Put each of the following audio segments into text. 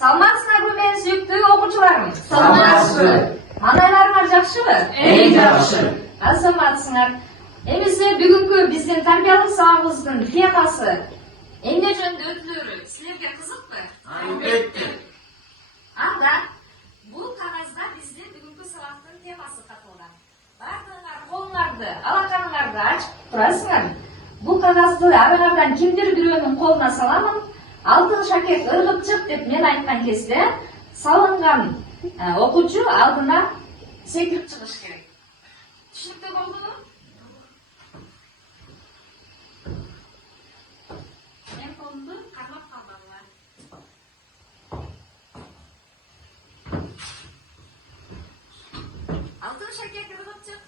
Саламатсыздарбы менин сүйүктүү окуучуларым? Саламатсызбы. Маанайларыңар жакшыбы? Эң жакшы. Азаматсыңар. Эмесе бүгүнкү биздин тарбиялык сабагыбыздын темасы эмне жөнүндө өтүлөрү силерге кызыкпы? Албетте. Анда бул кагазда биздин бүгүнкү сабактын темасы катылган. Бардыгыңар колуңарды, алаканыңарды ачып турасыңар. Бул кагазды араңардан кимдир бирөөнүн колуна саламын. Алтын шакек ыргып чык деп мен айткан кезде салынган окуучу алдына секирип чыгыш керек. Түшүнүктүү болдубу? Мен колумду кармап калбагыла. Алтын шакек ыргып чык.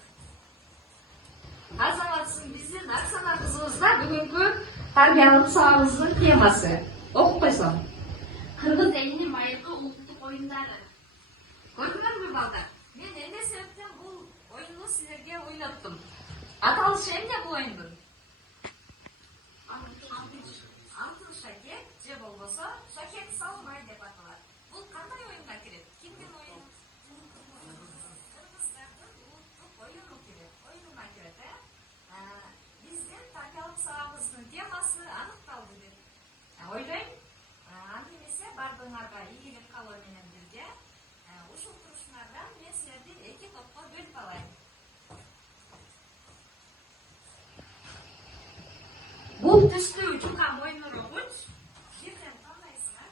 Азаматсың биздин Оксана кызыбызда бүгүнкү тарбиялык сабагыбыздын темасы. Окуп койсоң. Кыргыз элинин майыркы улуттук оюндары. Көрдүңөрбү балдар? Мен эмне себептен бул оюнду силерге ойноттум. Аталышы эмне бул оюндун? Алтын шакек же болбосо шакек салмай деп аталат. Бул кандай оюнга кирет? Кимдин оюну? Кыргыздардын улуттук оюну оюнуна кирет, Биздин тарбиялык сабагыбыздын темасы аныкталды деп ойлойм. Анда эмесе бардыгыңарга ийгилик каалоо менен бирге ушул турушуңардан мен силерди эки топко бөлүп алайын. Бул түстүү жука мойнорогуч бирден тандайсыңар.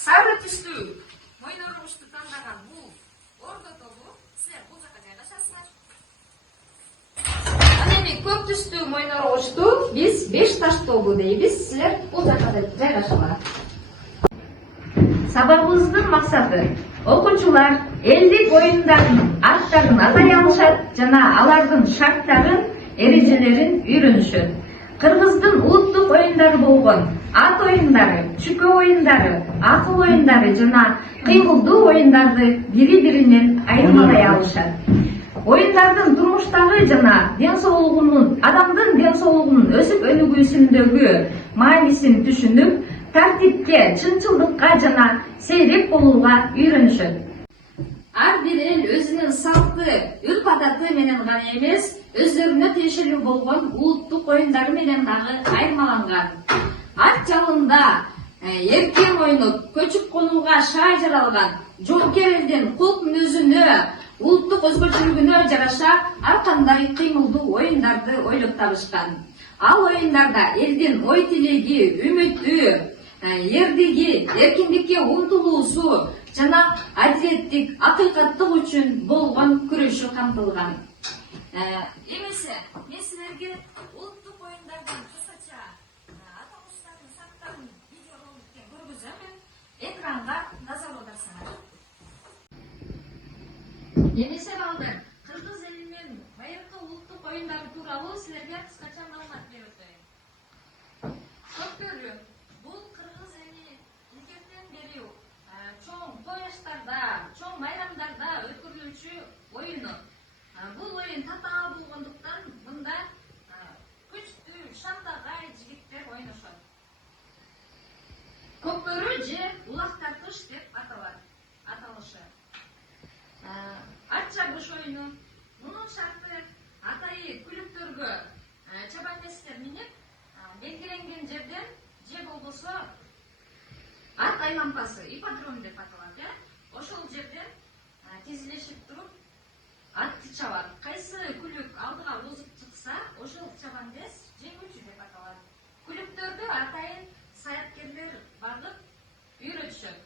Сары түстүү мойнорогучту тандаган бул ордо тобу. Силер бул жака жайгашасыңар. Ал эми көк түстүү мойнорогучту биз 5 таш тобу дейбиз. Силер бул жака жайгашыңар. Сабагыбыздын максаты окуучулар элдик оюндардын аттарын атай алышат жана алардын шарттарын, эрежелерин үйрөнүшөт. Кыргыздын улуттук оюндары болгон ат оюндары, чүкө оюндары, акыл оюндары жана кыймылдуу оюндарды бири-биринен айырмалай алышат. Оюндардын турмуштагы жана адамдын ден соолугунун өсүп өнүгүүсүндөгү маанисин түшүнүп, тартипке, чынчылдыкка жана сейрек болууга үйрөнүшөт. Ар бир эл өзүнүн салты, үрп-адаты менен гана эмес, өздөрүнө тиешелүү болгон улуттук оюндары менен дагы айырмаланган. Ат жалында эркен ойноп, көчүп конууга шай жаралган, жоокер элдин кулк мүнөзүнө, улуттук өзгөчөлүгүнө жараша ар кандай кыймылдуу оюндарды ойлоп табышкан. Ал оюндарда элдин ой тилеги, үмүтү, эрдиги, эркиндикке умтулуусу жана адилеттик, акыйкаттык үчүн болгон күрөшү камтылган. Эмесе, мен силерге улуттук оюндардан кысача аталыштарын, сактарын видеороликтен көргүзөм. Экранга назар аударсаңар. Эмесе балдар, кыргыз элинин майыркы улуттук оюндары тууралуу силерге кыскача маалымат берип өтөйүн. Көпкөрү, бул кыргыз эли илгертен бери чоң тояштарда, чоң майрамдарда өткөрүлүүчү оюну. Бул оюн татаал болгондуктан мында күчтүү, шамдагай жигиттер ойношот. Көкбөрү же улак тартыш деп аталат аталышы. Ат чабыш оюну. Мунун шарты атайы күлүктөргө чаба эместер минип, белгиленген жерден же болбосо ат айманпасы, ипподром деп аталат, ошол жерден тизилешип туруп атты чабат. Кайсы күлүк алдыга озуп чыкса, ошол чабандес жеңүүчү деп аталат. Күлүктөрдү атайын саяткерлер багып үйрөтүшөт.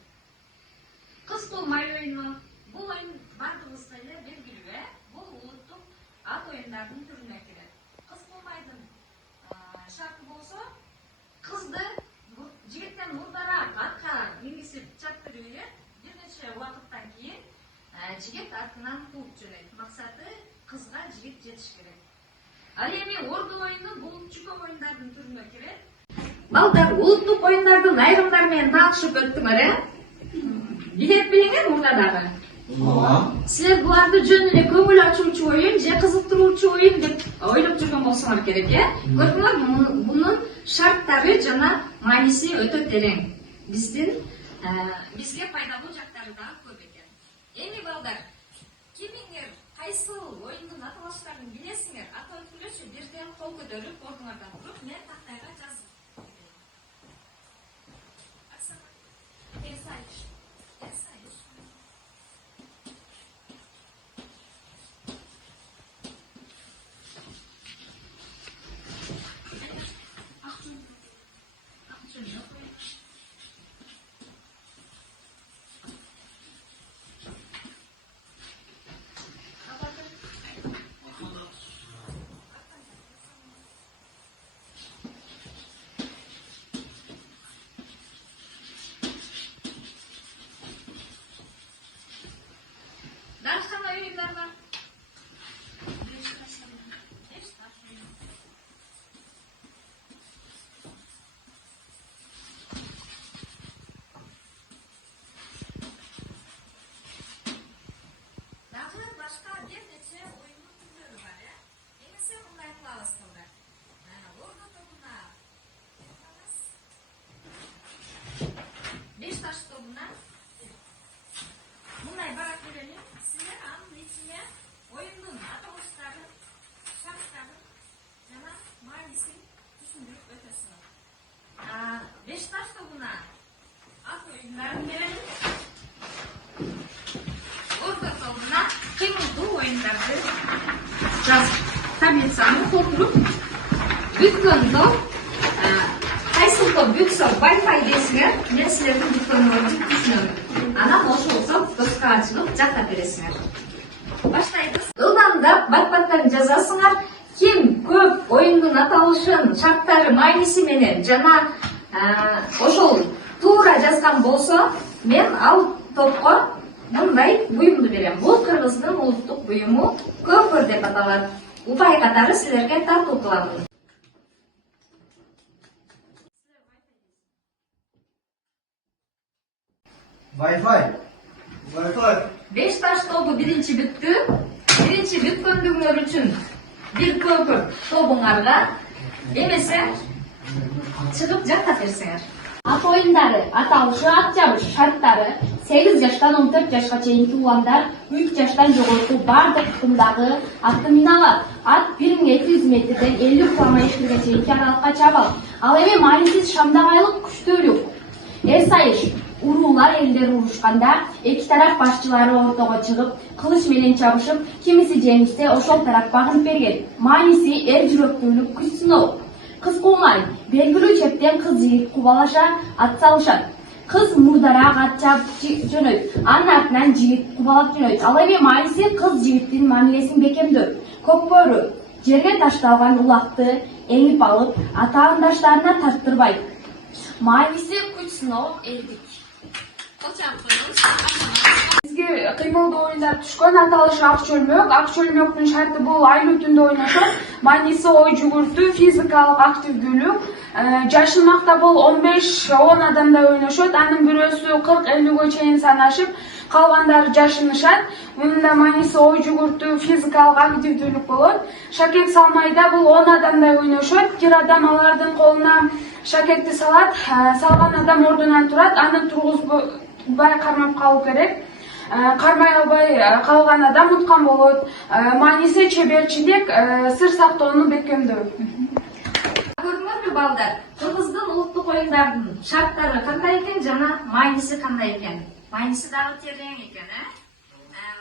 Кыз кулмай оюну. Бул оюн бардыгыбызга эле белгилүү, Бул улуттук ат оюндардын түрүнө кирет. Кыз кулмайдын шарты болсо, кызды жигиттен мурдараак атка мингизип чаптырып бир нече убакыттан кийин жигит артынан кууп жөнөйт. Максаты кызга жигит жетиш керек. Ал эми орду оюну бул чүкө оюндардын түрүнө кирет. Балдар, улуттук оюндардын айрымдары менен таанышып өттүңөр, билет билиңер мурда дагы. Силер буларды жөн эле көңүл ачуучу оюн же кызыктыруучу оюн деп ойлоп жүргөн болсоңор керек, Көрдүңөр, мунун шарттары жана мааниси өтө терең. Бизге пайдалуу жактары дагы көп экен. Эми балдар, кимиңер кайсыл оюндун аталыштарын билесиңер? Ата өткүлөчү бирден кол көтөрүп, ордуңардан туруп, мен тактайга жазып. Дагы оюндар бар. Дагы башка бир нече оюндун түрлөрү бар, Эмесе мындай кылабыз балдар. Ордо тобуна 5 таш тобуна мындай барак берели. Силер анын ичине оюндун аталыштарын, шарттарын жана маанисин түшүндүрүп өтөсүңөр. 5 таш тобуна ат оюндарын берели. Ордо тобуна кыймылдуу оюндарды жазып, таблицаны толтуруп, бүткөн топ кайсы топ бүтсө Wi-Fi дейсиңер, мен силердин бүткөнүңөрдү түшүнөм. Анан ошолсо доска ачылып жакта бересиңер. Баштайбыз. Ылдамдап бат-баттан жазасыңар. Ким көп оюндун аталышын, шарттары, мааниси менен жана ошол туура жазган болсо, мен ал топко мындай буюмду берем. Бул Кыргыздын улуттук буюму көпөр деп аталат. Упай катары силерге тартуу кыламын. Wi-Fi. 5 таш тобу биринчи бүттү. Биринчи бүткөндүгүңөр үчүн бир көпүр тобуңарга, эмесе чыгып жакта берсеңер. Ат оюндары, аталышы, ат жабыш шарттары 8 жаштан 14 жашка чейинки уландар 3 жаштан жогорку бардык тукумдагы атты миналат. Ат 1200 метрден 50 км/чке чейинки аралыкка чабат. Ал эми маанисиз шамдагайлык күчтүүлүк. Сайыш уруулар элдер урушканда эки тарап башчылары ортого чыгып, кылыч менен чабышып, кимиси жеңишсе ошол тарап багынып берген. Мааниси эр жүрөктүүлүк, күч сыноо. Кыз куулмай, белгилүү чептен кыз жигит кубалаша, ат салышат. Кыз мурдараак ат чабып жөнөйт, анын артынан жигит кубалап жөнөйт. Ал эми мааниси кыз жигиттин мамилесин бекемдөө. Көкбөрү жерге ташталган улакты эңип алып, атаандаштарына тарттырбайт. Мааниси күч сыноо, элдик. Бизге кыймылдуу оюндар түшкөн, аталышы ак чөлмөк. Ак чөлмөктүн шарты бул айлуу түндө ойношот. Мааниси ой жүгүртүү, физикалык активдүүлүк. Жашынмакта бул 15-10 адамдай ойношот. Анын бирөөсү 40-50гө чейин санашып, калгандары жашынышат. Мунун да мааниси ой жүгүртүү, физикалык активдүүлүк болот. Шакек салмайда бул 10 адамдай ойношот. Бир адам алардын колуна шакекти салат, салган адам ордунан турат, аны тургузбай кармап калуу керек. Кармай албай калган адам уткан болот. Мааниси чеберчилик, сыр сактоону бекемдөө. Көрдүңөрбү балдар? Кыргыздын улуттук оюндардын шарттары кандай экен жана мааниси кандай экен? Мааниси дагы терең экен,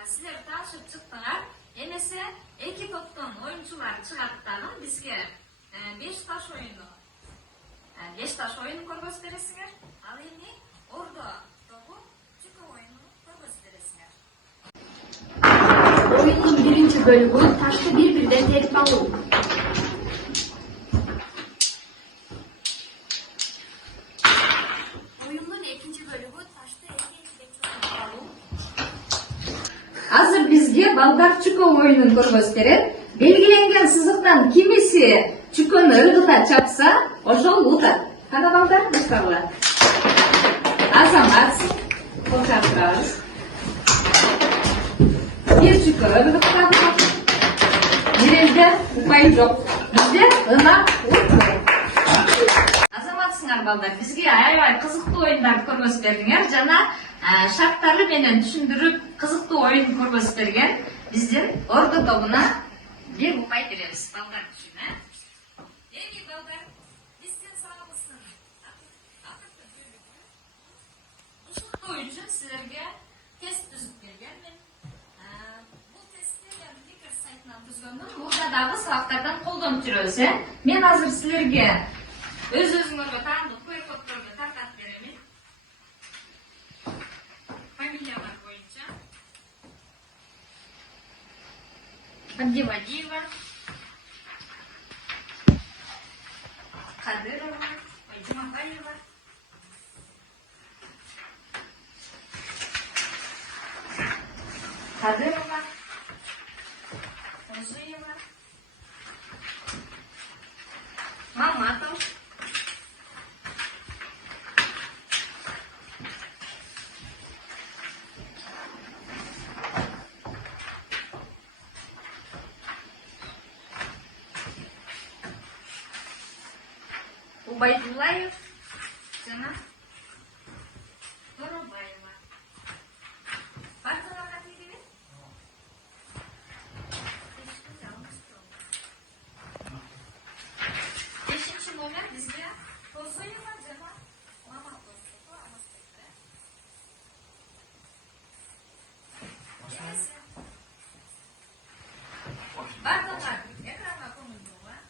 Силер таанышып чыктыңар. Эмесе эки топтон оюнчулар чыгат дагы бизге 5 таш оюну. 5 таш оюну көргөзүп бересиңер. Ал эми ордо тобу чүкө оюну көргөзүп бересиңер. Оюндун биринчи бөлүгү ташты бири-бирден терип алуу. Оюндун экинчи бөлүгү ташты эки-экиден чоңойтуп алуу. Азыр бизге балдар чүкө оюнун көргөзүп берет. Белгиленген сызыктан кимиси чүкөнү ыргыта чапса, ошол утат. Kanda balдар, başla. Azamat, konuşarız. Bir çukur, öbür kadar. Nerede? Upayı yok. Bizde ınak utlu. Azamatsыңар балдар, бізге аябай қызықты ойындарды көргөзүп бердиңер жана шарттары менен түшүндүрүп қызықты ойын көргөзүп берген биздин ордо тобуна бир упай беребиз балдар үчүн. Эми балдар, биздин сабагыбыздын ушул үчүн силерге тест түзүп берген. Бул тестти мен Фикр сайтынан түзгөндүм. Мурда дагы сабактардан колдонуп жүрөбүз. Мен азыр силерге өз-өзүңөргө таандык QR-коддорду тартып беремин. Фамилиялар боюнча. Абдивалиева, Кадырова, Жумабаева. Кадырова, Озуева, Маматов, Убайдуллаев, жана Торобаева. Бардыгы категория? Бешинчи номер бизге Тозоева жана Маматов. Бардыгы экранга көңүл буруңар.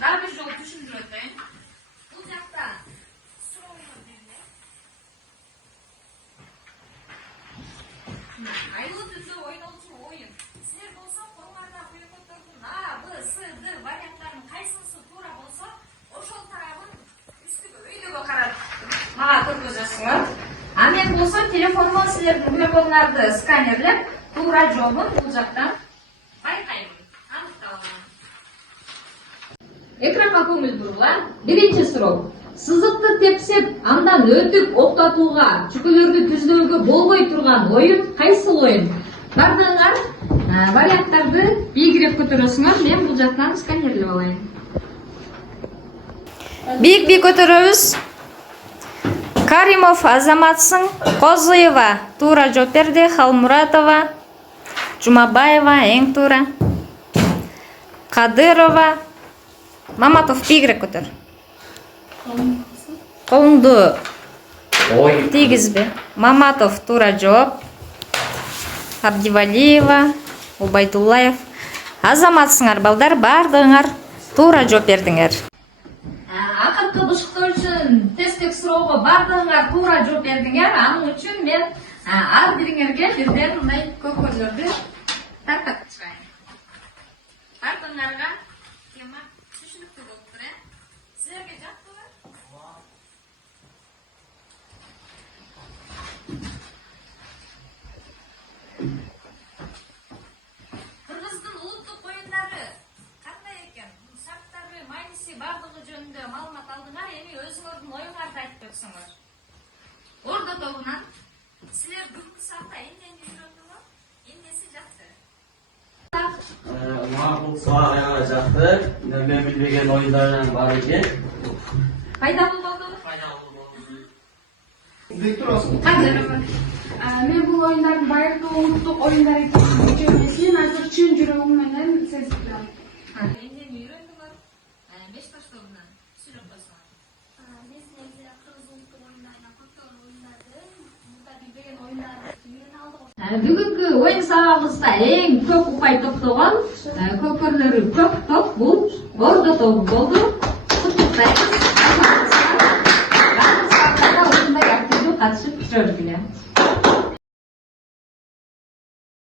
Daha bir жол түшүндүрүп өтөйүн. Бул жакта суроону берилет. Айлуу түрдө ойнолчу оюн. Силер болсо колуңарда QR-коддордун А, Б, С, Д варианттарынын кайсынысы туура болсо, ошол тарабын үстүгө өйдөгө карап мага көргөзөсүңөр. А мен болсо телефонумон силердин QR-кодуңарды сканерлеп, туура жообун бул жактан байкаймын, аныктап алам. Экранга көңүл буруңар. Биринчи суроо. Сызыкты тепсеп, андан өтүп октотууга, чүкөлөрдү түздөөгө болбой турган оюн кайсыл оюн? Бардыгыңар варианттарды бийигирээк көтөрөсүңөр. Мен бул жактан сканерлеп алайын. Бийик көтөрөбүз. Каримов Азаматсың, Козуева туура жооп берди, Халмуратова, Жумабаева эң туура. Кадырова, Маматов бийигирээк көтөр. Колуңду тийгизбе. Маматов туура жооп. Абдивалиева, Убайдуллаев. Азаматсыңар балдар, бардыгыңар туура жооп бердиңер. Акыркы бышыктоо үчүн тесттик суроого бардыгыңар туура жооп бердиңер. Анын үчүн мен ар бириңерге бирден мындай көкөрлөрдү тартып чыгайын. Бардыгыңарга тема түшүнүктүү болуптур, Силерге жактыбы? Кыргыздын улуттук оюндары кандай экен? Шарттары, майниси бардыгы жөнүндө маалымат алдыңар, эми өзүңөрдүн оюңарды айтып өтсөңөр. Ордо тобунан силер бүгүнкү саатта эмнени үйрөндүңөр? Эмнеси жакты? Мага бул сабак аябай жакты. Мен билбеген оюндардан бар экен. Пайдалуу болду? Кадырова. Мен бул оюндардын байыркы улуттук оюндар экенин билбесин, азыр чын жүрөгүм менен сезип турам. Эмнени үйрөндүңөр? Бешташ тобунан сүйлөп койсоңор. Биз негизи кыргыз улуттук оюндарынан көптөгөн оюндарды, мурда билбеген оюндарды үйрөнүп алдык. Бүгүнкү оюн сабагыбызда эң көп упай топтогон көкөрлөрү көп топ бул ордо тобу болду. Куттуктайбыз. Бардык сабактарда ушундай активдүү катышып жүрөлү.